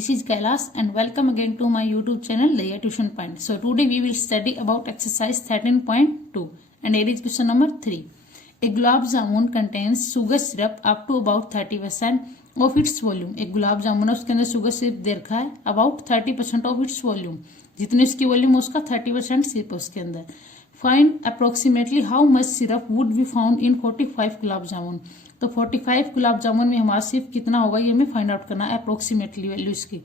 This is Kailash and welcome again to my YouTube channel Leia Tuition Point. So today we will study about exercise 13.2 and here is question number 3. A gulab jamun contains sugar syrup up to about 30% of its volume. एक गुलाब जामुन है उसके अंदर sugar syrup दे रखा है about 30% of its volume. जितनी उसकी volume उसका 30% syrup उसके अंदर. Find approximately how much syrup would be found in 45 gulab jamun. तो 45 गुलाब जामुन में हमारा सिर्फ कितना होगा ये हमें फाइंड आउट करना है अप्रोक्सीमेटली वैल्यू इसकी.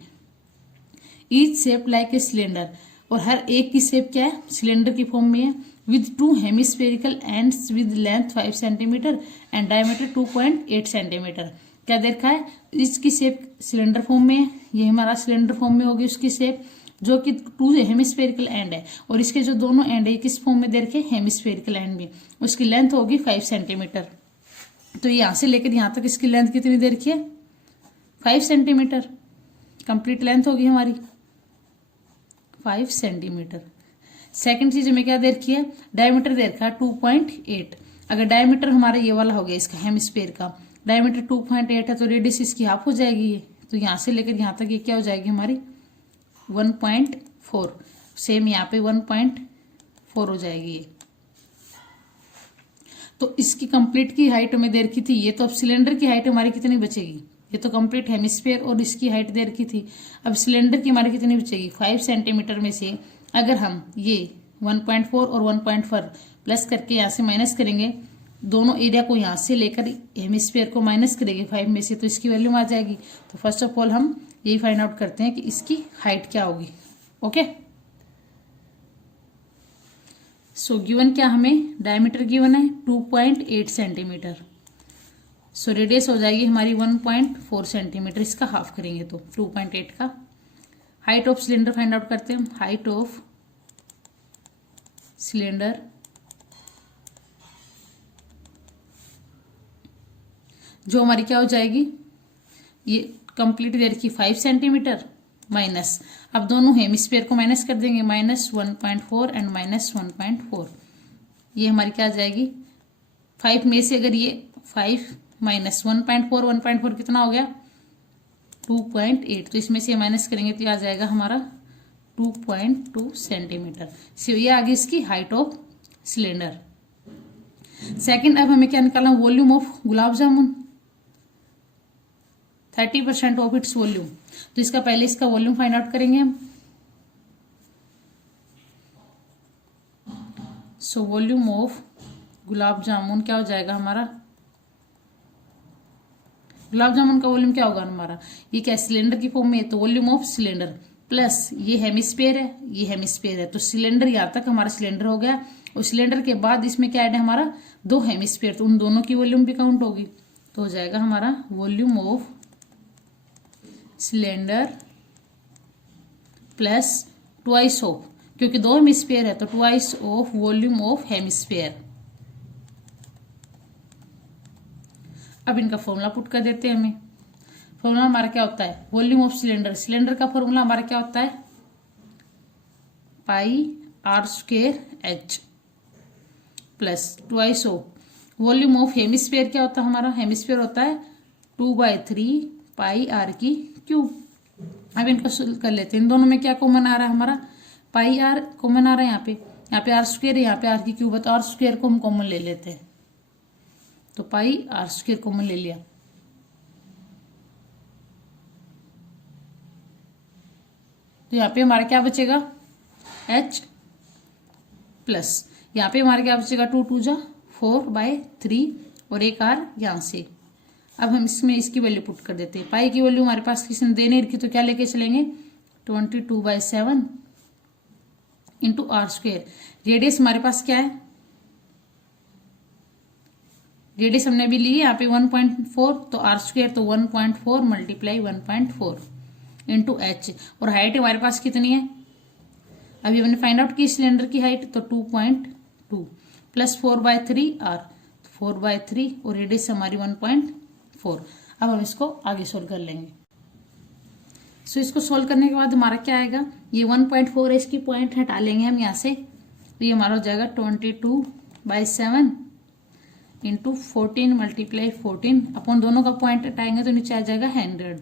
Each shape like a cylinder और हर एक की शेप क्या है सिलेंडर की फॉर्म में है with two hemispherical ends with length 5 centimetre and diameter 2.8 centimetre. क्या दे रखा है इसकी शेप सिलेंडर फॉर्म में है. ये हमारा सिलेंडर फॉर्म में होगी उसकी शेप जो कि 2 हेमिस्फेरिकल एंड है और इसके जो दोनों एंड है किस फॉर्म में दे रखे हेमिस्फेरिकल एंड में. उसकी लेंथ होगी 5 सेंटीमीटर. तो यहां से लेकर यहां तक इसकी लेंथ कितनी दे रखी है 5 सेंटीमीटर. कंप्लीट लेंथ होगी हमारी 5 सेंटीमीटर. सेकंड चीज हमें क्या दे रखी है डायमीटर दे रखा है 2.8. अगर डायमीटर हमारा ये वाला हो गया इसका हेमिस्फेयर का डायमीटर 2.8 है तो रेडियस इसकी हाफ हो जाएगी ये. तो यहां से लेकर यहां तक ये क्या हो जाएगी हमारी 1.4. सेम यहाँ पे 1.4 हो जाएगी ये. तो इसकी कंप्लीट की हाइट हमें दे रखी थी ये. तो अब सिलेंडर की हाइट हमारी कितनी बचेगी. ये तो कंप्लीट हेमिस्फेयर और इसकी हाइट दे रखी थी. अब सिलेंडर की हमारी कितनी बचेगी 5 सेंटीमीटर में से अगर हम ये 1.4 और 1.4 प्लस करके यहाँ से माइनस करेंगे दोनों एरिया को यहाँ से लेकर हेमिस्फेयर को माइनस करेंगे 5 में से तो इसकी वैल्यू आ जाएगी. तो फर्स्ट ऑफ ऑल हम यही फाइंड आउट करते हैं कि इसकी हाइट क्या होगी. ओके सो गिवन क्या हमें डायमीटर गिवन है 2.8 सेंटीमीटर. सो रेडियस हो जाएगी हमारी 1.4 सेंटीमीटर. इसका हाफ करेंगे तो 2.8 का. Height of cylinder find out करते हैं. हाइट ऑफ सिलेंडर जो हमारी क्या हो जाएगी ये कंप्लीट दे रखी 5 सेंटीमीटर माइनस अब दोनों हेमिस्फेयर को माइनस कर देंगे -1.4 एंड -1.4. ये हमारी क्या आ जाएगी 5 में से अगर ये 5 माइनस 1.4 कितना हो गया 2.8. तो इसमें से माइनस करेंगे तो आ जाएगा हमारा 2.2 सेंटीमीटर. सो ये आ गई इसकी हाइट ऑफ सिलेंडर. सेकंड अब हमें क्या निकालना volume of gulab jamun 30% of its volume. तो इसका पहले इसका वॉल्यूम फाइंड आउट करेंगे हम. So volume of gulab jamun क्या हो जाएगा हमारा गुलाब जामुन का वॉल्यूम क्या होगा हमारा ये क्या सिलेंडर की फॉर्म में है तो वॉल्यूम ऑफ सिलेंडर प्लस ये हेमिस्फेयर है ये हेमिस्फेयर है. तो सिलेंडर यहां तक हमारा सिलेंडर हो गया और सिलेंडर के बाद इसमें क्या ऐड है हमारा 2 हेमिस्फेयर. तो उन दोनों की वॉल्यूम भी काउंट होगी. तो हो जाएगा हमारा volume of cylinder plus twice of क्योंकि 2 हेमिस्फेयर है तो twice of volume of hemisphere. अब इनका फॉर्मूला पुट कर देते हैं. हमें फॉर्मूला हमारा क्या होता है वॉल्यूम ऑफ सिलेंडर. सिलेंडर का फॉर्मूला हमारा क्या होता है πr² plus twice of volume of hemisphere क्या होता है हमारा हेमिस्फेयर होता है 2/3 πr³. अब इनको सोल्व कर लेते हैं. इन दोनों में क्या कॉमन आ रहा है हमारा πr कॉमन आ रहा है. यहाँ पे r² है यहाँ पे r³ है तो r² को हम कॉमन ले लेते हैं. तो πr² कॉमन ले लिया. तो यहाँ पे हमारा क्या बचेगा h प्लस यहाँ पे हमारा क्या बचेगा 2 2 जा 4/3 और एक r यहाँ से. अब हम इसमें इसकी वैल्यू पुट कर देते हैं. पाई की वैल्यू हमारे पास किसी ने देने रखी तो क्या लेके चलेंगे 22/7 इंटू r². रेडियस हमारे पास क्या है रेडियस हमने भी ली है यहाँ पे 1.4 तो r² तो 1.4 मल्टीप्लाई 1.4 इंटू h. और हाइट हमारे पास कितनी है अभी हमने फाइंड आउट की सिलेंडर की हाइट तो 2.2 प्लस 4/3 r 4/3 और रेडियस हमारी 1.4. अब हम इसको आगे सोल्व कर लेंगे. सो इसको सोल्व करने के बाद हमारा क्या आएगा ये 1.4 है इसकी पॉइंट हटा लेंगे हम यहाँ से तो ये हमारा हो जाएगा 22/7 इंटू 14 मल्टीप्लाई 14 अपन दोनों का पॉइंट हटाएंगे तो नीचे आ जाएगा 100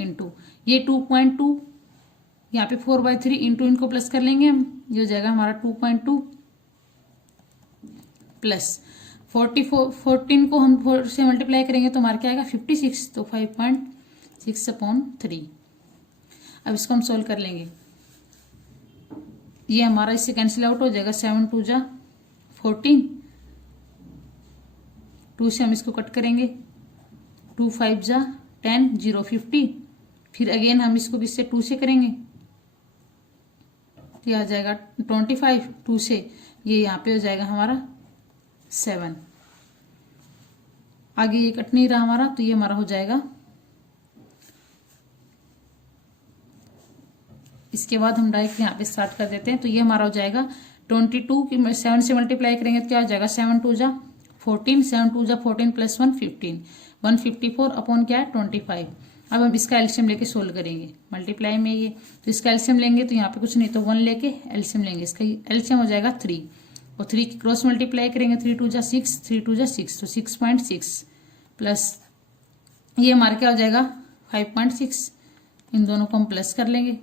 इंटू ये 2.2, यहाँ पे 4/3 इंटू इनको प्लस कर लेंगे हम, ये हो जाएगा हमारा 2.2 प्लस 14 को हम 4 से मल्टीप्लाई करेंगे तो हमारा क्या आएगा 56, तो 5.6/3। अब इसको हम सोल्व कर लेंगे, ये हमारा इससे कैंसिल आउट हो जाएगा, 7 2 जा 14, 2 से हम इसको कट करेंगे, 2 5 जा 10, 0 50, फिर अगेन हम इसको किससे 2 से करेंगे, तो आ जाएगा 25, 2 से ये यहाँ पे हो जाएगा हमारा 7, आगे ये कट नहीं रहा हमारा, तो ये हमारा हो जाएगा, इसके बाद हम डायरेक्ट यहाँ पे स्टार्ट कर देते हैं, तो ये हमारा हो जाएगा 22 की 7 से मल्टीप्लाई करेंगे तो क्या हो जाएगा 7 2 जा 14, 7 2 जा 14 प्लस 1 15, 154 अपॉन क्या है 25। अब हम इसका एलसीएम लेके सोल्व करेंगे, मल्टीप्लाई में ये, तो इसका एलसीएम लेंगे तो यहाँ पे कुछ नहीं, तो 1 लेके एलसीएम लेंगे, इसका एलसीएम हो जाएगा 3, और 3 की क्रॉस मल्टीप्लाई करेंगे, 3 2 जा 6, 3 2 जा 6, तो 6.6 प्लस ये हमारा क्या हो जाएगा 5.6, इन दोनों को हम प्लस कर लेंगे,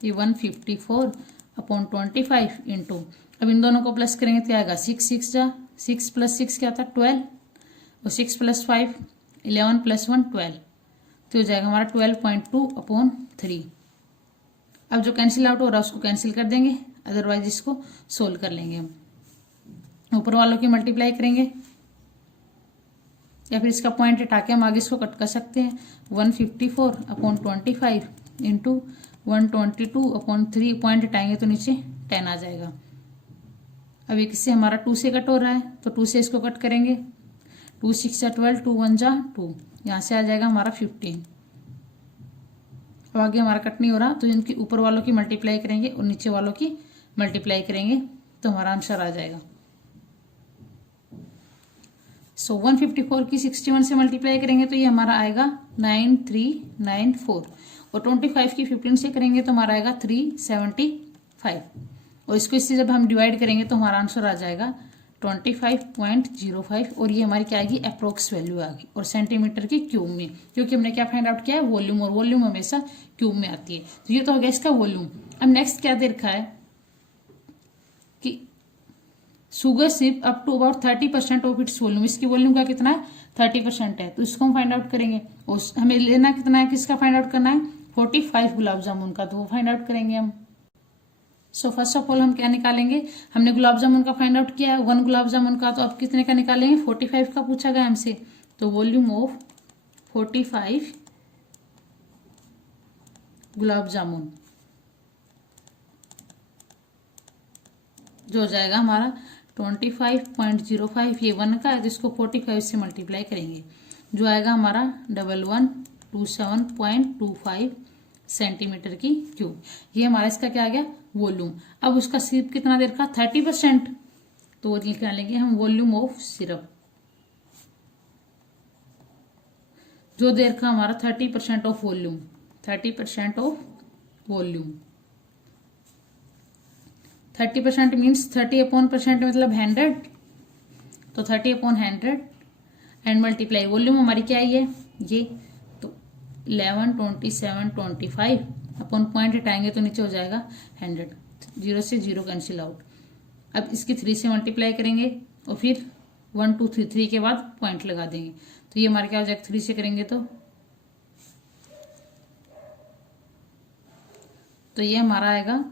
ये 154 अपॉन 25 इंटू, अब इन दोनों को प्लस करेंगे तो आएगा 6 6 जा 6 प्लस 6 क्या था 12, और 6 प्लस 5 11 प्लस 1 12, तो हो जाएगा हमारा 12.2 अपॉन 3। अब जो कैंसिल आउट हो रहा है उसको कैंसिल कर देंगे, अदरवाइज इसको सोल्व कर लेंगे हम, ऊपर वालों की मल्टीप्लाई करेंगे या फिर इसका पॉइंट हटा के हम आगे इसको कट कर सकते हैं, 154 अपॉन 25 इंटू 122 अपॉन 3, पॉइंट हटाएंगे तो नीचे 10 आ जाएगा। अब एक इससे हमारा 2 से कट हो रहा है, तो 2 से इसको कट करेंगे, 2 6 जा 12, 2 1 जा 2, यहाँ से आ जाएगा हमारा 15। अब आगे हमारा कट नहीं हो रहा, तो इनके ऊपर वालों की मल्टीप्लाई करेंगे और नीचे वालों की मल्टीप्लाई करेंगे, तो हमारा आंसर आ जाएगा। सो 154 की 61 से मल्टीप्लाई करेंगे तो ये हमारा आएगा 9394, और 25 की 15 से करेंगे तो हमारा आएगा 375, और इसको इससे जब हम डिवाइड करेंगे तो हमारा आंसर आ जाएगा 25.05, और ये हमारी क्या आएगी अप्रोक्स वैल्यू आ गई, और सेंटीमीटर की क्यूब में, क्योंकि हमने क्या फाइंड आउट किया है वॉल्यूम, और वॉल्यूम हमेशा क्यूब में आती है, तो ये तो हो गया इसका वॉल्यूम। अब नेक्स्ट क्या दे रखा है कि sugar sip up to about 30% of its volume, इसकी वॉल्यूम का कितना है 30% है, तो इसको हम फाइंड आउट करेंगे, और हमें लेना कितना है, किसका फाइंड आउट करना है 45 गुलाब जामुन का, तो वो फाइंड आउट करेंगे हम। सो फर्स्ट ऑफ ऑल हम क्या निकालेंगे, हमने गुलाब जामुन का फाइंड आउट किया है 1 गुलाब जामुन का, तो अब कितने का निकालेंगे 45 का पूछा गया हमसे, तो वॉल्यूम ऑफ 45 गुलाब जामुन जो हो जाएगा हमारा 25.05, ये 1 का है तो इसको 45 से मल्टीप्लाई करेंगे, जो आएगा हमारा 1127.25 सेंटीमीटर की क्यूब, ये हमारा इसका क्या आ गया वॉल्यूम। अब उसका सिरप कितना देर का 30%, तो निकालेंगे हम वॉल्यूम ऑफ सिरप, जो देर का हमारा 30% of volume, 30% of volume, 30% means 30 upon percent मतलब 100, तो 30 अपॉन 100 एंड मल्टीप्लाई वॉल्यूम हमारी क्या है ये, तो 11 27 25 अपॉन पॉइंट हटाएंगे तो नीचे हो जाएगा 100, 0 से 0 कैंसिल आउट। अब इसकी 3 से मल्टीप्लाई करेंगे और फिर 1 2 3 3 के बाद पॉइंट लगा देंगे, तो ये हमारा क्या हो जाएगा 3 से करेंगे तो ये हमारा आएगा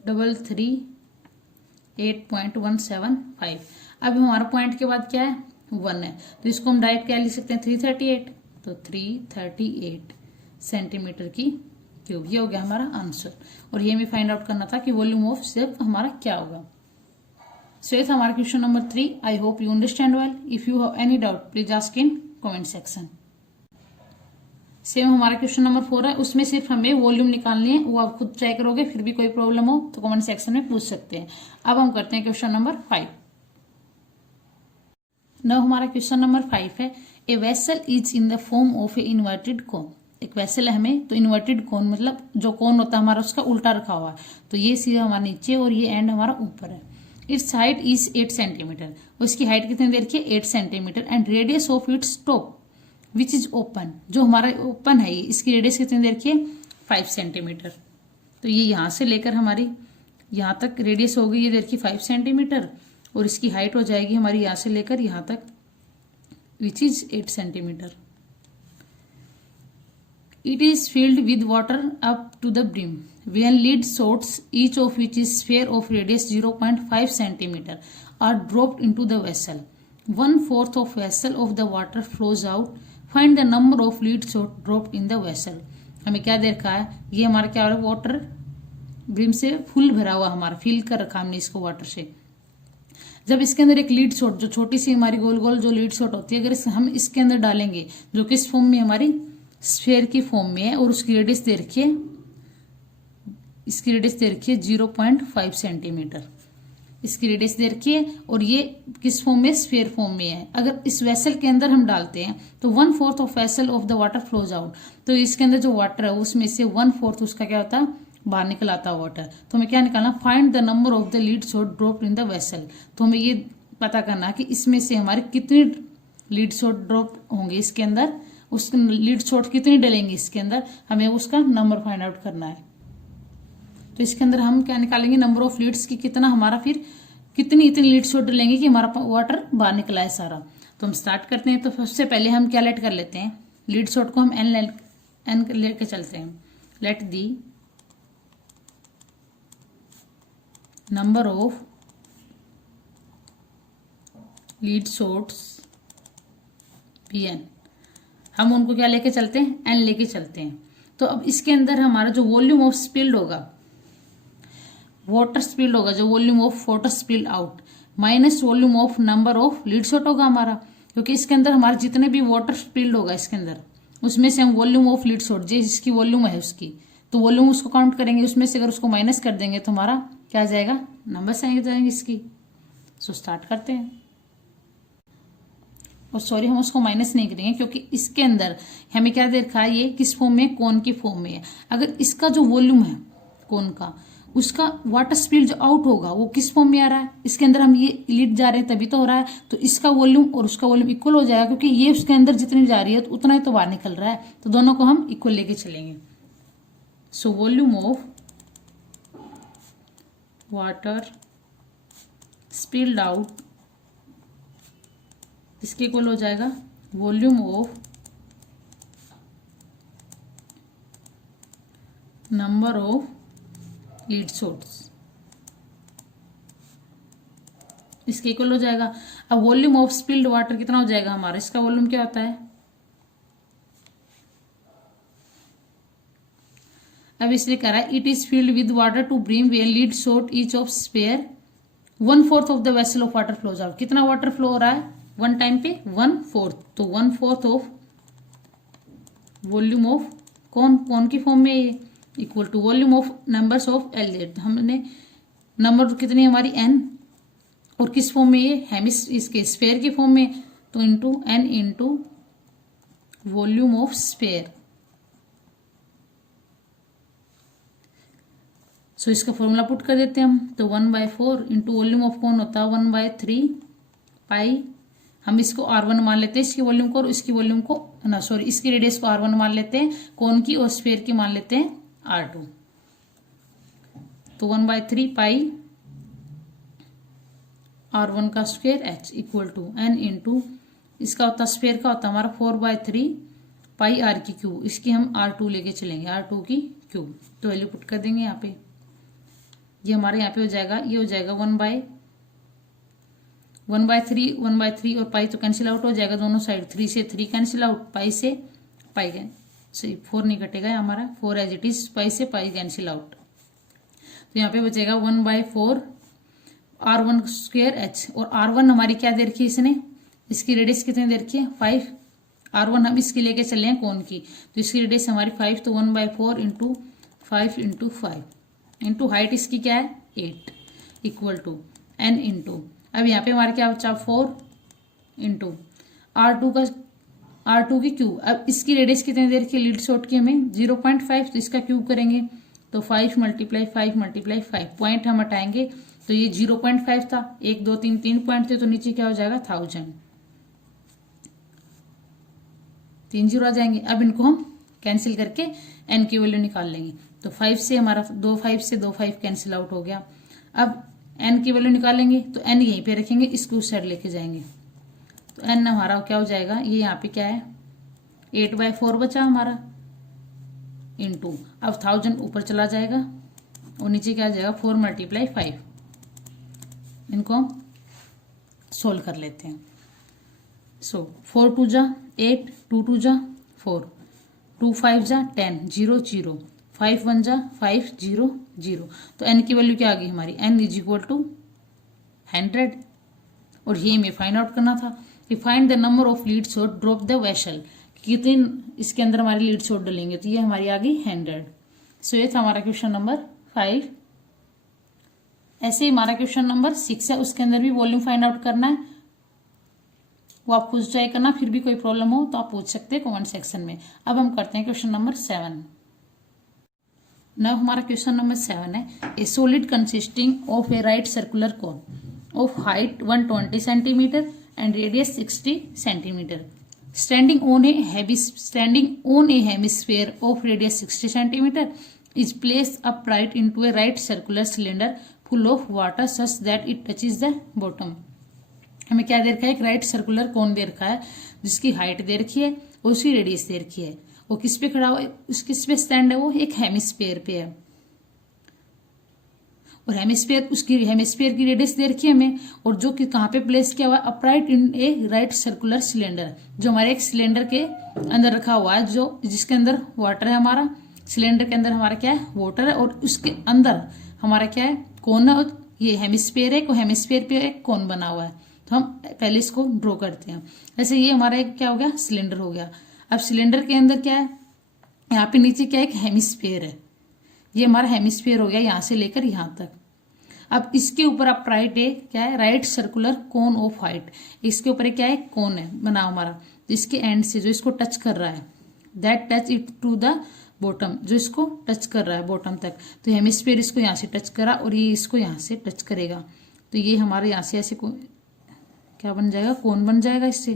338.175। अब हमारा पॉइंट के बाद क्या है 1 है, तो इसको हम डायरेक्ट क्या लिख सकते हैं 338, तो 338 सेंटीमीटर की क्यूब, ये हो गया हमारा आंसर। और ये हमें फाइंड आउट करना था कि वॉल्यूम ऑफ सिर्फ हमारा क्या होगा। सो ये था हमारा question number 3। I hope you understand well. If you have any doubt please ask in comment section. Same हमारा क्वेश्चन नंबर 4 है, उसमें सिर्फ हमें वॉल्यूम निकालनी है, वो आप खुद ट्राई करोगे, फिर भी कोई प्रॉब्लम हो तो कमेंट सेक्शन में पूछ सकते हैं। अब हम करते हैं क्वेश्चन नंबर 5। नाउ हमारा क्वेश्चन नंबर 5 है, a vessel is in the form of A inverted कोन। एक वेसल है हमें, तो इन्वर्टेड कोन मतलब जो कोन होता है हमारा उसका उल्टा रखा हुआ है, तो ये सीधा हमारा नीचे और ये एंड हमारा ऊपर है। इट्स हाइट इज 8 सेंटीमीटर, उसकी हाइट कितनी देर की 8 centimetre and radius of its top which is open, जो हमारा ओपन है, इसकी रेडियस कितनी देखिए 5 सेंटीमीटर। तो ये यहां से लेकर हमारी यहां तक रेडियस होगी, ये देखिए 5 सेंटीमीटर, और इसकी हाइट हो जाएगी हमारी यहां से लेकर यहां तक, which is 8 centimetre. It is filled with water up to the brim. When lid sorts, each of which is sphere of radius 0.5 centimeter, are dropped into the vessel. 1/4 of vessel of the water flows out. Find the number of lid sort dropped in the vessel. हमें क्या दे रखा है, ये हमारा क्या हो रहा है, वाटर ब्रिम से फुल भरा हुआ, हमारा फिल कर रखा हमने इसको वाटर से। जब इसके अंदर एक लीड शॉट, जो छोटी सी हमारी गोल गोल जो लीड शॉट होती है, अगर हम इसके अंदर डालेंगे, जो किस फॉर्म में, हमारी स्फीयर की फॉर्म में है, और उसकी रेडियस दे रखिए, इसकी रेडियस दे रखिए 0.5 सेंटीमीटर, इसकी रेडियस दे रखिए, और ये किस फॉर्म में, स्फीयर फॉर्म में है। अगर इस वेसल के अंदर हम डालते हैं तो 1/4 of vessel of the water flows out, तो इसके अंदर जो वाटर है उसमें से 1/4 उसका क्या होता है, बाहर निकल आता वाटर। तो हमें क्या निकालना, find the number of the lead shot drop in the vessel. तो हमें ये पता करना कि इसमें से हमारे कितनी लीड शॉट ड्रॉप होंगे इसके अंदर, उस लीड शॉट कितनी डलेंगी इसके अंदर, हमें उसका नंबर फाइंड आउट करना है। तो इसके अंदर हम क्या निकालेंगे, नंबर ऑफ लीड्स की, कितना हमारा फिर कितनी इतनी लीड शॉट डलेंगे कि हमारा वाटर बाहर निकला है सारा। तो हम स्टार्ट करते हैं। तो सबसे पहले हम क्या लेट कर लेते हैं, लीड शॉट को हम एन लेके चलते हैं। Let the number of lead shots be N, हम उनको क्या लेके चलते हैं, एन लेके चलते हैं। तो अब इसके अंदर हमारा जो वॉल्यूम ऑफ स्पिल्ड होगा, वाटर स्पिल्ड होगा, जो volume of water spilled out minus volume of number of lead shot होगा हमारा, क्योंकि इसके अंदर हमारे जितने भी वाटर स्पिल्ड होगा इसके अंदर, उसमें से हम वॉल्यूम ऑफ लीड शॉट, जिसकी वॉल्यूम है उसकी, तो वॉल्यूम उसको काउंट करेंगे, उसमें से अगर उसको माइनस कर देंगे तो हमारा क्या आ जाएगा, नंबर्स आएंगे जाएंगे इसकी। सो स्टार्ट करते हैं। और सॉरी, हम उसको माइनस नहीं करेंगे, क्योंकि इसके अंदर हमें क्या दे रखा है, ये किस फॉर्म में, कोन की फॉर्म में है। अगर इसका जो वॉल्यूम है कोन का, उसका वाटर स्पीड जो आउट होगा वो किस फॉर्म में आ रहा है, इसके अंदर हम ये लीड जा रहे हैं तभी तो हो रहा है। तो इसका वॉल्यूम और उसका वॉल्यूम इक्वल हो जाएगा, क्योंकि ये उसके अंदर जितनी जा रही है तो उतना ही तो बाहर निकल रहा है, तो दोनों को हम इक्वल लेके चलेंगे। So volume of water spilled out इसके इक्वल हो जाएगा volume of number of lead shots, इसके इक्वल हो जाएगा। अब वॉल्यूम ऑफ स्पिल्ड वाटर कितना हो जाएगा हमारा, इसका वॉल्यूम क्या होता है, अब इसलिए कह रहा है it is filled with water to brim where lead shot each of spare 1/4 of the vessel of water flows out. कितना वाटर फ्लो हो रहा है, वन टाइम पे 1/4, तो 1/4 ऑफ वॉल्यूम ऑफ कौन की फॉर्म में, equal to volume of numbers of L, हमने नंबर कितनी हमारी एन, और किस फॉर्म में ये, हेमिस इसके स्फेयर की फॉर्म में, तो into n into volume of sphere. So इसका फॉर्मूला पुट कर देते हैं हम, तो 1/4 इंटू वॉल्यूम ऑफ कौन होता है 1/3 पाई, हम इसको R1 मान लेते हैं इसकी वॉल्यूम को, और इसकी वॉल्यूम को ना सॉरी इसकी रेडियस को R1 मान लेते हैं कौन की, और स्फीयर की मान लेते हैं R2। तो 1/3 पाई R1 का square H equal to N into इसका होता स्फीयर का होता हमारा 4/3 पाई R की क्यूब, इसकी हम R2 लेके चलेंगे, R2 की क्यूब। तो वैल्यू पुट कर देंगे यहाँ पे, ये हमारे यहाँ पे हो जाएगा, ये हो जाएगा 1/3 और पाई तो कैंसिल आउट हो जाएगा दोनों साइड, 3 से 3 कैंसिल आउट, पाई से पाई सही 4 नहीं कटेगा हमारा, 4 एज इट इज, पाई से पाई कैंसिल आउट। तो यहाँ पे बचेगा 1/4 R1 स्क्वायर H, और R1 हमारी क्या दे रखी है इसने, इसकी रेडियस कितनी दे रखी है 5, R1 हम इसकी लेके चले हैं कौन की, तो इसकी रेडियस हमारी 5, तो 1/4 इंटू 5 इंटू 5 इंटू हाइट इसकी क्या है 8 इक्वल टू एन इंटू, अब यहाँ पे हमारे क्या बचा 4 इंटू R2 की क्यूब। अब इसकी रेडियस कितनी दे रखी है लीड शॉट की हमें 0.5, तो इसका क्यूब करेंगे तो 5 × 5 × 5 पॉइंट हम हटाएंगे, तो ये 0.5 था, 1 2 3 3 पॉइंट थे, तो नीचे क्या हो जाएगा 1000। 3 जीरो आ जाएंगे। अब इनको हम कैंसिल करके n की वैल्यू निकाल लेंगे। तो 5 से हमारा 2 5 से 2 5 कैंसिल आउट हो गया। अब n की वैल्यू निकालेंगे तो n यहीं पे रखेंगे, इसको उस साइड लेके जाएंगे। तो n हमारा क्या हो जाएगा, ये यहाँ पे क्या है 8/4 बचा हमारा इंटू, अब 1000 ऊपर चला जाएगा और नीचे क्या आ जाएगा 4 × 5। इनको हम सोल्व कर लेते हैं। सो 4 2 जा 8, 2 2 जा 4, 2 5 जा 10, 0 0, 5 1 जा 5, 0 0। तो n की वैल्यू क्या आ गई हमारी, n = 100। और ये हमें फाइंड आउट करना था कि find the number of lead shot drop the vessel, कितने इसके अंदर हमारी लीड शॉट डलेंगे। तो ये हमारी आ गई 100। सो ये था हमारा क्वेश्चन नंबर 5। ऐसे ही हमारा क्वेश्चन नंबर 6 है, उसके अंदर भी वॉल्यूम फाइंड आउट करना है। वो आप खुद ट्राई करना, फिर भी कोई प्रॉब्लम हो तो आप पूछ सकते हैं कमेंट सेक्शन में। अब हम करते हैं क्वेश्चन नंबर 7। नव हमारा क्वेश्चन नंबर 7 है, ए solid consisting of A right circular cone of height 120 centimetre and radius 60 centimetre standing on a hemisphere of radius 60 centimeter is placed upright into a right circular cylinder full of water such that it touches the bottom। हमें क्या दे रखा है, एक right circular cone दे रखा है जिसकी height दे रखी है और उसकी रेडियस दे रखी है। वो किस पे खड़ा हुआ है, किस पे स्टैंड है, वो एक हेमिस्फीयर पे है। और हेमिस्फीयर, उसकी हेमिस्फीयर की रेडियस दे रखी है हमें, और जो कि कहाँ पे प्लेस किया हुआ है, अपराइट इन ए राइट सर्कुलर सिलेंडर, जो हमारे एक सिलेंडर के अंदर रखा हुआ है, जो जिसके अंदर वाटर है। हमारा सिलेंडर के अंदर हमारा क्या है, वाटर है, और उसके अंदर हमारा क्या है, कोन है। और ये हेमिस्फीयर है, को हेमिस्फीयर पे एक कोन बना हुआ है। तो हम पहले इसको ड्रॉ करते हैं। जैसे ये हमारा एक क्या हो गया, सिलेंडर हो गया। अब सिलेंडर के अंदर क्या है, यहाँ पे नीचे क्या है, एक हेमिस्फीयर है। ये हमारा हेमिस्फीयर हो गया यहाँ से लेकर यहाँ तक। अब इसके ऊपर आप राइट है क्या है, right circular cone of height, इसके ऊपर क्या है, कोन है बना हमारा। तो इसके एंड से जो इसको टच कर रहा है, that touch it to the bottom, जो इसको टच कर रहा है बॉटम तक। तो हेमिस्फीयर इसको यहाँ से टच करा और ये इसको यहाँ से टच करेगा। तो ये हमारे यहाँ से ऐसे क्या बन जाएगा, कोन बन जाएगा इससे।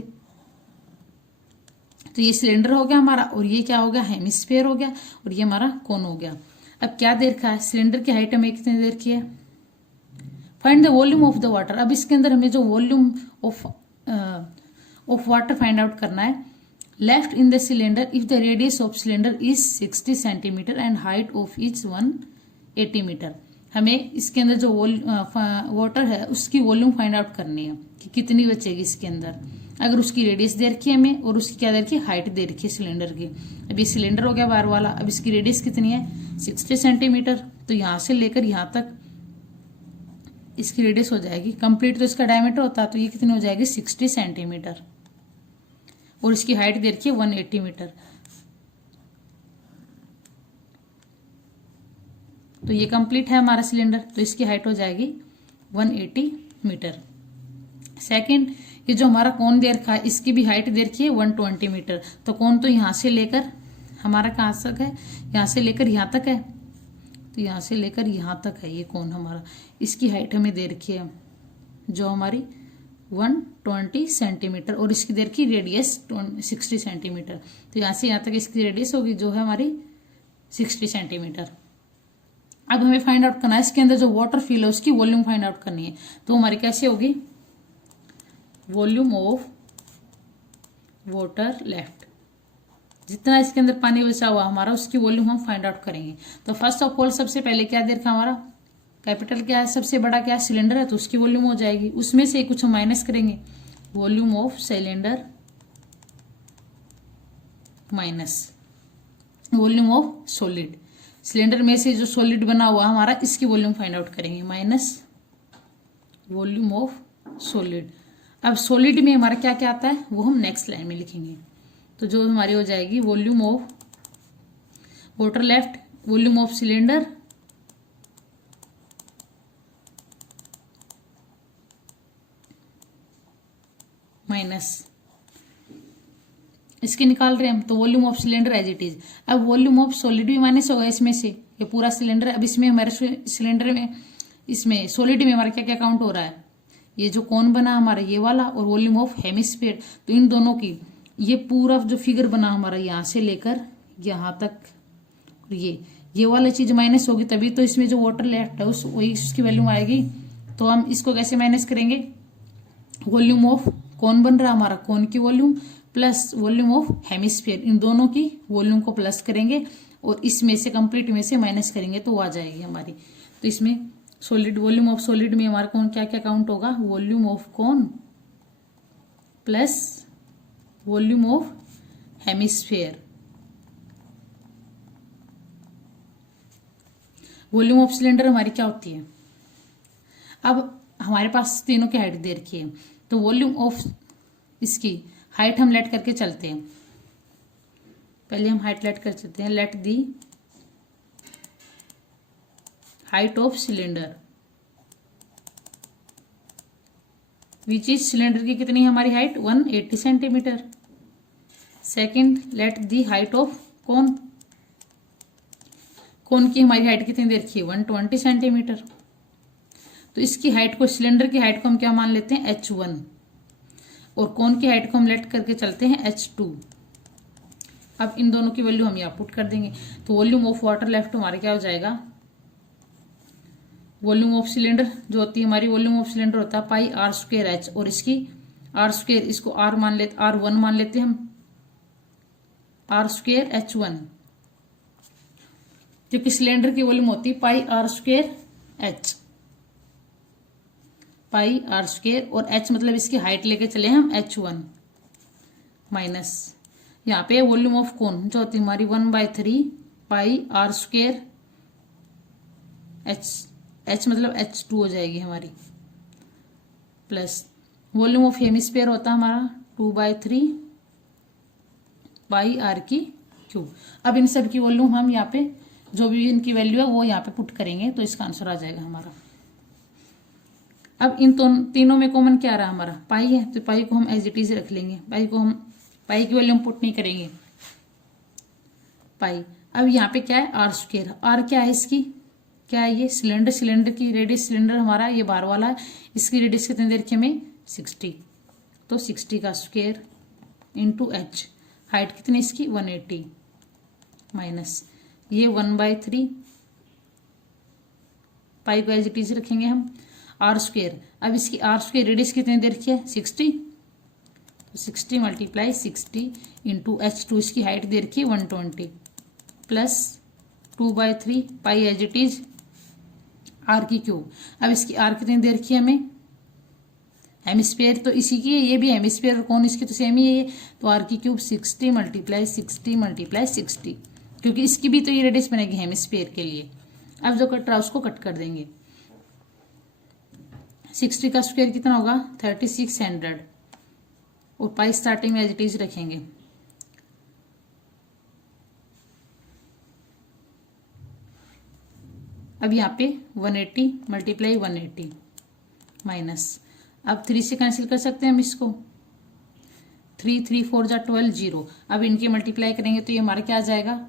तो ये सिलेंडर हो गया हमारा, और ये क्या हो गया, हेमिस्फीयर हो गया, और ये हमारा कोन हो गया। अब क्या दे रखा है, सिलेंडर की हाइट हमें कितनी दे रखी है, find the volume of the water. अब इसके अंदर हमें जो volume of water find out करना है। Left in the cylinder if the radius of cylinder is 60 centimetre and height of each 180 metre. हमें इसके अंदर जो वाटर है उसकी वॉल्यूम फाइंड आउट करनी है कि कितनी बचेगी इसके अंदर। अगर उसकी रेडियस दे रखी है हमें और उसकी क्या दे रखी है, हाइट दे रखी है सिलेंडर की। अब ये सिलेंडर हो गया बाहर वाला। अब इसकी रेडियस कितनी है, 60 सेंटीमीटर। तो यहां से लेकर यहां तक इसकी रेडियस हो जाएगी कंप्लीट। तो इसका डायमीटर होता है, तो ये कितनी हो जाएगी, 60 सेंटीमीटर। और इसकी हाइट दे रखी है 180 मीटर। तो ये कंप्लीट है हमारा सिलेंडर। तो इसकी हाइट हो जाएगी 180 मीटर। सेकंड, ये जो हमारा कोन दे रखा है इसकी भी हाइट दे रखी है 120 मीटर। तो कोन तो यहां से लेकर हमारा कहां तक है, यहां से लेकर यहां तक है। तो यहां से लेकर यहां तक है ये कोन हमारा। इसकी हाइट हमें दे रखी है जो हमारी 120 सेंटीमीटर, और इसकी दे रखी रेडियस 60 सेंटीमीटर। तो यहां से यहां तक इसकी रेडियस होगी जो है हमारी 60 सेंटीमीटर। अब हमें फाइंड आउट करना है इसके अंदर जो वाटर फिल है उसकी वॉल्यूम फाइंड आउट करनी है। तो हमारी कैसे होगी, वॉल्यूम ऑफ वाटर लेफ्ट, जितना इसके अंदर पानी बचा हुआ हमारा उसकी वॉल्यूम हम फाइंड आउट करेंगे। तो फर्स्ट ऑफ ऑल सबसे पहले क्या दे रखा हमारा, कैपिटल क्या है, सबसे बड़ा क्या है, सिलेंडर है, तो उसकी वॉल्यूम हो जाएगी। उसमें से कुछ हम माइनस करेंगे, volume of cylinder minus volume of solid. Cylinder में से जो सॉलिड बना हुआ हमारा इसकी वॉल्यूम फाइंड आउट करेंगे, माइनस वॉल्यूम ऑफ सॉलिड। अब सॉलिड में हमारा क्या क्या आता है वो हम नेक्स्ट लाइन में लिखेंगे। तो जो हमारी हो जाएगी volume of water left, volume of cylinder minus इसके निकाल रहे हैं हम, तो volume of cylinder as it is. अब वॉल्यूम ऑफ सॉलिड भी माइनस होगा इसमें से, ये पूरा सिलेंडर। अब इसमें हमारे सिलेंडर में, इसमें सॉलिड में हमारा क्या क्या काउंट हो रहा है, ये जो कोन बना हमारा ये वाला, और वॉल्यूम ऑफ हेमिस्फीयर। तो इन दोनों की ये पूरा जो फिगर बना हमारा यहाँ से लेकर यहाँ तक, ये वाला चीज माइनस होगी तभी तो इसमें जो वाटर लेफ्ट है उस वही उसकी वैल्यू आएगी। तो हम इसको कैसे माइनस करेंगे, वॉल्यूम ऑफ कौन बन रहा है हमारा, कौन की volume plus volume of hemisphere, इन दोनों की वॉल्यूम को प्लस करेंगे और इसमें से कंप्लीट में से माइनस करेंगे तो वो आ जाएगी हमारी। तो इसमें सॉलिड वॉल्यूम ऑफ सॉलिड में हमारा कौन क्या क्या काउंट होगा, वॉल्यूम ऑफ कौन plus volume of hemisphere. Volume of cylinder हमारी क्या होती है, अब हमारे पास तीनों की हाइट दे रखी है तो वॉल्यूम ऑफ इसकी हाइट हम लेट करके चलते हैं। पहले हम हाइट लेट कर चलते हैं, let the height of cylinder which is, cylinder की कितनी है हमारी height 180 centimetre. Second, let the height of cone, cone की हमारी हाइट कितनी दे रखी है 120 सेंटीमीटर। तो इसकी हाइट को, सिलेंडर की हाइट को हम क्या मान लेते हैं h1 और कोन की हाइट को हम लेट करके चलते हैं h2। अब इन दोनों की वैल्यू हम यहाँ पुट कर देंगे तो वॉल्यूम ऑफ वाटर लेफ्ट हमारे क्या हो जाएगा, वॉल्यूम ऑफ सिलेंडर जो होती है हमारी, वॉल्यूम ऑफ सिलेंडर होता है पाई आर स्क्वेयर एच और इसकी आर स्क्वेयर, इसको आर मान लेते, R1 मान लेते हैं हम, आर स्क्वेयर H1, क्योंकि सिलेंडर की वॉल्यूम होती है pi r square h, pi r square और h मतलब इसकी हाइट लेके चले हम h1 माइनस यहाँ पे वॉल्यूम ऑफ कोन जो होती है हमारी 1/3 पाई आर स्क्वेयर h मतलब h2 हो जाएगी हमारी, प्लस वॉल्यूम ऑफ हेमिस्फीयर होता है हमारा 2/3 पाई आर की क्यूब। अब इन सब की वॉल्यूम हम यहाँ पे जो भी इनकी वैल्यू है वो यहाँ पे पुट करेंगे तो इसका आंसर आ जाएगा हमारा। अब इन तीनों में कॉमन क्या आ रहा है हमारा, पाई है तो पाई को हम एज इट इज रख लेंगे, पाई को हम पाई की वैल्यू हम पुट नहीं करेंगे पाई। अब यहाँ पे क्या है आर स्क्वेयर, आर क्या है इसकी, क्या है ये सिलेंडर, सिलेंडर की रेडियस, सिलेंडर हमारा ये बाहर वाला है, इसकी रेडियस कितनी दे रखी हमें 60, तो 60 का स्क्वेयर इंटू एच, हाइट कितनी इसकी 180 माइनस ये 1/3 पाई को एज इट इज रखेंगे हम आर स्क्वेयर। अब इसकी आर स्क्वेयर रेडियस कितनी दे रखी है 60, तो 60 मल्टीप्लाई 60 इंटू H2 इसकी हाइट दे रखी है 120 plus 2/3 pi as it is R की क्यूब। अब इसकी आर कितनी दे रखी है हमें, हेमिस्फीयर तो इसी की है, ये भी हेमिस्फीयर और कौन इसकी तो सेम ही है ये, तो आर की क्यूब 60 मल्टीप्लाई 60 मल्टीप्लाई 60, क्योंकि इसकी भी तो ये रेडियस बनेगी हेमिस्फीयर के लिए। अब जो कट रहा है उसको कट कर देंगे, 60 का स्क्वायर कितना होगा 3600 और पाई स्टार्टिंग में एज इट इज रखेंगे। अब यहाँ पे 180 मल्टीप्लाई 180 माइनस, अब 3 से कैंसिल कर सकते हैं हम इसको, 3 3 4 जा 12 0। अब इनके मल्टीप्लाई करेंगे तो ये हमारा क्या आ जाएगा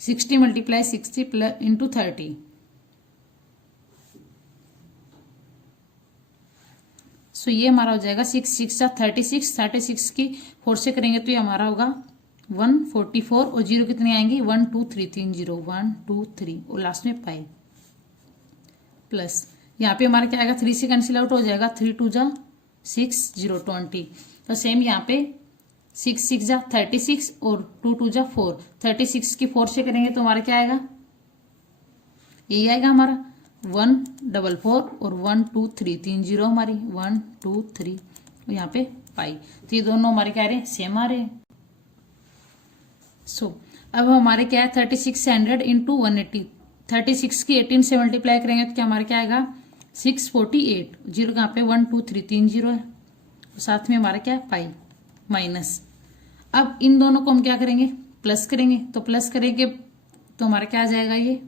60 मल्टीप्लाई 60 प्लस इंटू 30, सो ये हमारा हो जाएगा 6 6 जा 36, 36 की 4 से करेंगे तो ये हमारा होगा 144 और जीरो कितनी आएंगी 1 2 3 3 0 1 2 3 और लास्ट में पाई प्लस यहाँ पे हमारा क्या आएगा 3 से कैंसिल आउट हो जाएगा 3 2 जा 6 0 20। तो सेम यहाँ पे 6 6 जा 36 और 2 2 जा 4, 36 की 4 से करेंगे तो हमारा क्या आएगा यही आएगा हमारा 144 और 1 2 3 3 0 हमारी 1 2 3 और यहाँ पे पाई, तो ये दोनों हमारे क्या आ रहे हैं सेम आ रहे हैं। सो अब हमारे क्या है 3600 इंटू 180, 36 की 18 से मल्टीप्लाई करेंगे तो क्या हमारे क्या आएगा 648, जीरो कहाँ पे 1 2 3 3 0 है, तो साथ में हमारा क्या है पाई माइनस। अब इन दोनों को हम क्या करेंगे प्लस करेंगे, तो प्लस करेंगे तो हमारा क्या आ जाएगा ये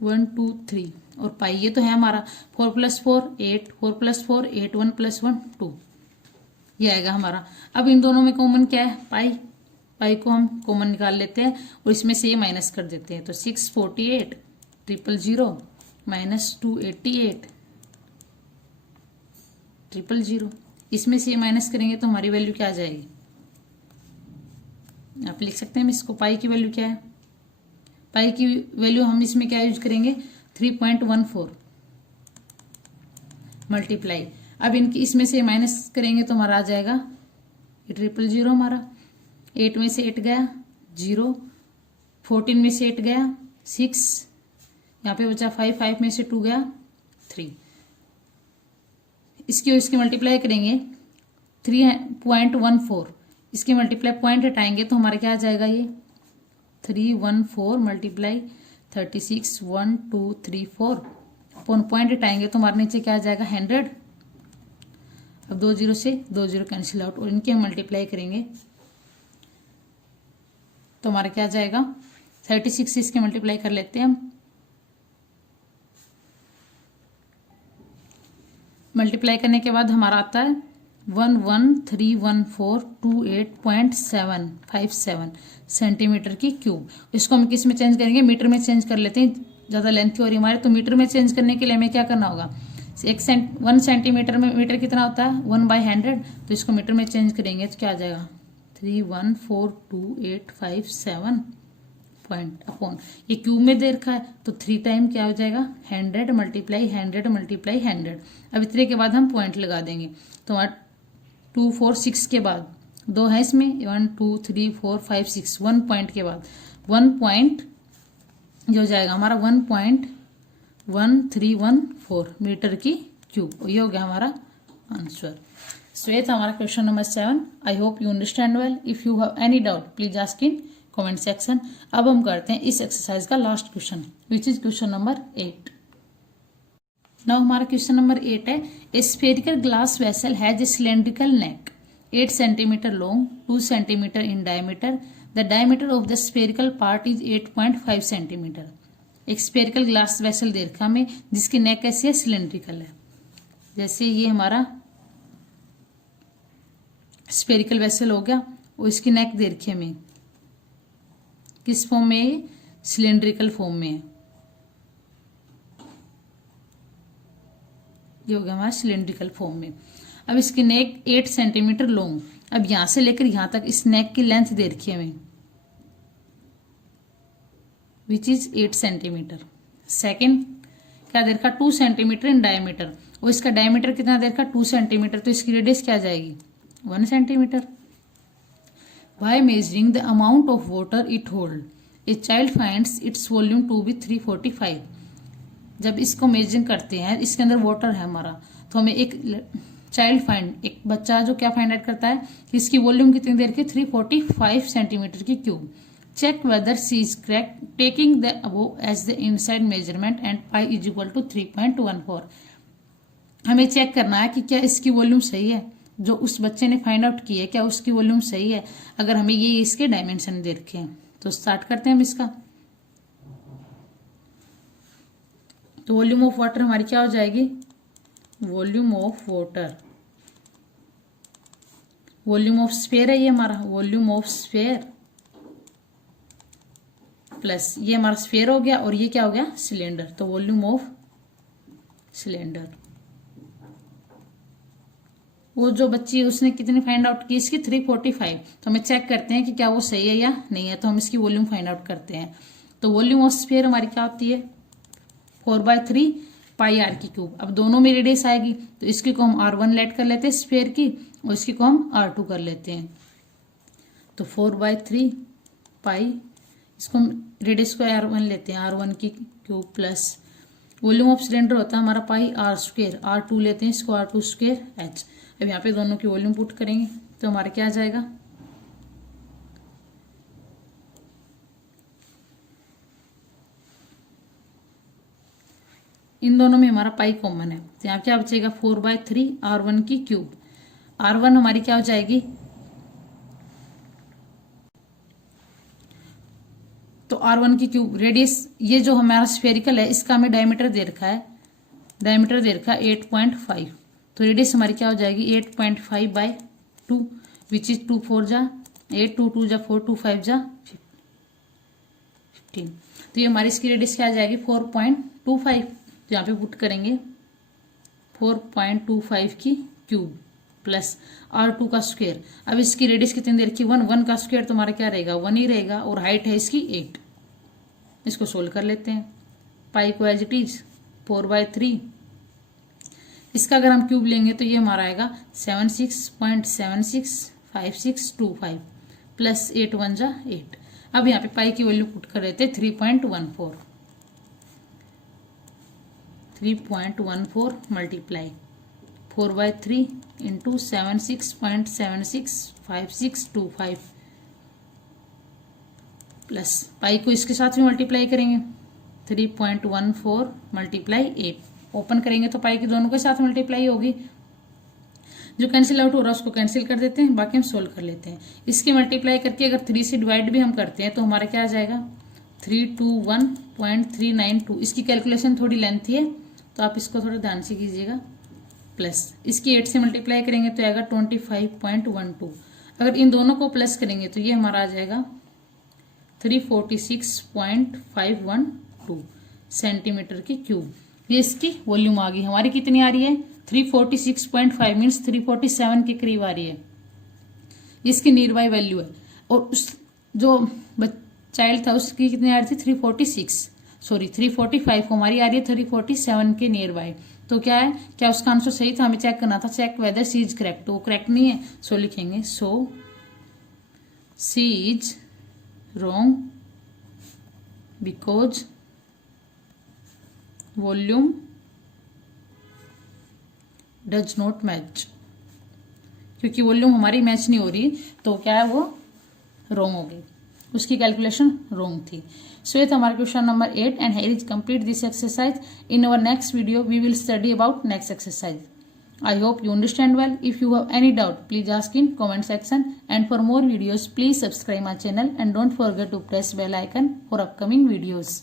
1 2 3 और पाई, ये तो है हमारा 4 + 4 8, 4 + 4 8 1 + 1 2, ये आएगा हमारा। अब इन दोनों में कॉमन क्या है पाई, पाई को हम कॉमन निकाल लेते हैं और इसमें से ये माइनस कर देते हैं, तो 648 000 माइनस 288 000, इसमें से ये माइनस करेंगे तो हमारी वैल्यू क्या आ जाएगी, आप लिख सकते हैं इसको, पाई की वैल्यू क्या है, पाई की वैल्यू हम इसमें क्या यूज करेंगे 3.14 मल्टीप्लाई, अब इनकी इसमें से माइनस करेंगे तो हमारा आ जाएगा 000 हमारा, 8 में से 8 गया 0, 14 में से 8 गया 6, यहाँ पे बचा 5, 5 में से 2 गया 3, इसकी और इसकी मल्टीप्लाई करेंगे 3.14, इसकी मल्टीप्लाई पॉइंट हटाएंगे तो हमारा क्या आ जाएगा, ये 314 मल्टीप्लाई 36 1 2 3 4 अपन पॉइंट हटाएंगे तो हमारे नीचे क्या आ जाएगा 100। अब 2 0 से 2 0 कैंसिल आउट और इनके हम मल्टीप्लाई करेंगे तो हमारा क्या आ जाएगा 36 से इसके मल्टीप्लाई कर लेते हैं हम, मल्टीप्लाई करने के बाद हमारा आता है 1131428.757 सेंटीमीटर की क्यूब। इसको हम किस में चेंज करेंगे, मीटर में चेंज कर लेते हैं, ज़्यादा लेंथ हो रही हमारे, तो मीटर में चेंज करने के लिए हमें क्या करना होगा, 1 सेंटीमीटर में मीटर कितना होता है 1/100, तो इसको मीटर में चेंज करेंगे तो क्या आ जाएगा 3142857 पॉइंट अपॉन, ये क्यूब में दे रखा है तो 3 टाइम क्या हो जाएगा 100 मल्टीप्लाई 100 मल्टीप्लाई 100। अब इतने के बाद हम पॉइंट लगा देंगे तो हमारा 2 4 6 के बाद 2 है इसमें 1 2 3 4 5 6, 1 पॉइंट के बाद 1 पॉइंट जो हो जाएगा हमारा 1.1314 मीटर की क्यूब, ये हो गया हमारा आंसर। सो ये था हमारा question number 7। I hope you understand well. If you have any doubt please ask in comment section. अब हम करते हैं इस एक्सरसाइज का last question which is question number 8। Now हमारा क्वेश्चन नंबर 8 है, ए spherical glass vessel has a cylindrical neck 8 centimetre long 2 centimetre in diameter, the diameter of the spherical part is 8.5 centimetre. एक spherical glass vessel दे रखा हमें जिसकी नेक कैसी है, cylindrical है। जैसे ये हमारा स्फेरिकल वेसल हो गया और इसकी नेक दे रखी हमें किस फॉर्म में है, सिलेंड्रिकल फॉर्म में है। ये हो गया हमारा सिलेंड्रिकल फॉर्म में। अब इसकी नेक 8 सेंटीमीटर लॉन्ग, अब यहां से लेकर यहां तक इस नेक की लेंथ दे रखी है हमें विच इज 8 सेंटीमीटर। सेकेंड क्या दे रखा 2 सेंटीमीटर इन डायमीटर, और इसका डायमीटर कितना दे रखा 2 सेंटीमीटर, तो इसकी रेडियस क्या आ जाएगी 1 centimetre. By measuring the amount of water it holds, a child finds its volume to be 345। जब इसको मेजरिंग करते हैं, इसके अंदर वाटर है हमारा, तो हमें एक चाइल्ड फाइंड, एक बच्चा जो क्या फाइंड आउट करता है कि इसकी वॉल्यूम कितनी देर की 345 सेंटीमीटर की cube. Check whether C is correct taking the above as the inside measurement and pi is equal to 3.14। हमें चेक करना है कि क्या इसकी वॉल्यूम सही है, जो उस बच्चे ने फाइंड आउट की है क्या उसकी वॉल्यूम सही है। अगर हमें ये इसके डायमेंशन दे रखे हैं तो स्टार्ट करते हैं हम इसका। तो वॉल्यूम ऑफ वाटर हमारी क्या हो जाएगी, volume of water, volume of sphere है ये हमारा, वॉल्यूम ऑफ स्फीयर प्लस ये हमारा स्फीयर हो गया और ये क्या हो गया सिलेंडर, तो वॉल्यूम ऑफ सिलेंडर। वो जो बच्ची है उसने कितनी फाइंड आउट की, इसकी 345, तो हमें चेक करते हैं कि क्या वो सही है या नहीं है, तो हम इसकी वॉल्यूम फाइंड आउट करते हैं। तो वॉल्यूम ऑफ स्फीयर हमारी क्या होती है 4/3 पाई आर की क्यूब। अब दोनों में रेडियस आएगी तो इसकी को हम R1 लेट कर लेते हैं स्फीयर की और इसकी को हम R2 कर लेते हैं। तो 4/3 पाई, इसको हम रेडियस को R1 लेते हैं, R1 की cube plus volume of cylinder होता है हमारा पाई R², R2 लेते हैं इसको R2² H। अब यहाँ पे दोनों की वॉल्यूम पुट करेंगे तो हमारा क्या आ जाएगा, इन दोनों में हमारा पाई कॉमन है तो यहाँ क्या बचेगा 4/3 R1 की क्यूब। R1 हमारी क्या हो जाएगी, तो R1 की क्यूब रेडियस, ये जो हमारा स्फेरिकल है इसका हमें डायमीटर दे रखा है, डायमीटर दे रखा है 8.5, तो रेडियस हमारी क्या हो जाएगी 8.5/2 विच इज 2 4 जा 8, 2 2 जा 4, 2 5 जा 15। तो ये हमारी इसकी रेडियस क्या आ जाएगी 4.25, तो यहाँ पे पुट करेंगे 4.25 की क्यूब प्लस R2 का स्क्वायर। अब इसकी रेडियस कितनी दे रखी है 1, 1 का स्क्वायर तुम्हारा क्या रहेगा 1 ही रहेगा और हाइट है इसकी 8। इसको सोल्व कर लेते हैं। पाई को एज इट इज 4/3। इसका अगर हम क्यूब लेंगे तो ये हमारा आएगा 76.765625 प्लस 8 1 जा 8। अब यहाँ पे पाई की वैल्यू पुट कर देते 3.14 मल्टीप्लाई 4/3 इंटू 76.765625 प्लस पाई को इसके साथ में मल्टीप्लाई करेंगे 3.14 मल्टीप्लाई 8। ओपन करेंगे तो पाई की दोनों के साथ मल्टीप्लाई होगी। जो कैंसिल आउट हो रहा है उसको कैंसिल कर देते हैं, बाकी हम सोल्व कर लेते हैं। इसकी मल्टीप्लाई करके अगर 3 से डिवाइड भी हम करते हैं तो हमारा क्या आ जाएगा 321.392। इसकी कैलकुलेशन थोड़ी लेंथी है तो आप इसको थोड़ा ध्यान से कीजिएगा। प्लस इसकी 8 से मल्टीप्लाई करेंगे तो आएगा 25.12। अगर इन दोनों को प्लस करेंगे तो ये हमारा आ जाएगा 346.512 सेंटीमीटर की क्यूब। ये इसकी वॉल्यूम आ गई। हमारी कितनी आ रही है 346.5 मीन्स 347 के करीब आ रही है। इसकी नियर बाय वैल्यू है। और उस जो चाइल्ड था उसकी कितनी आ रही थी 345 को हमारी आ रही है 347 के नियर बाय। तो क्या है, क्या उसका आंसर सही था, हमें चेक करना था, check whether C is correct. तो वो करेक्ट नहीं है, सो लिखेंगे so C is wrong because volume does not match. क्योंकि वॉल्यूम हमारी मैच नहीं हो रही तो क्या है वो रॉन्ग हो गई, उसकी कैलकुलेशन रॉन्ग थी। सो ये था हमारा question number 8 and here is complete this exercise. In our next video we will study about next exercise. I hope you understand well. If you have any doubt, please ask in comment section. And for more videos, please subscribe my channel and don't forget to press bell icon for upcoming videos.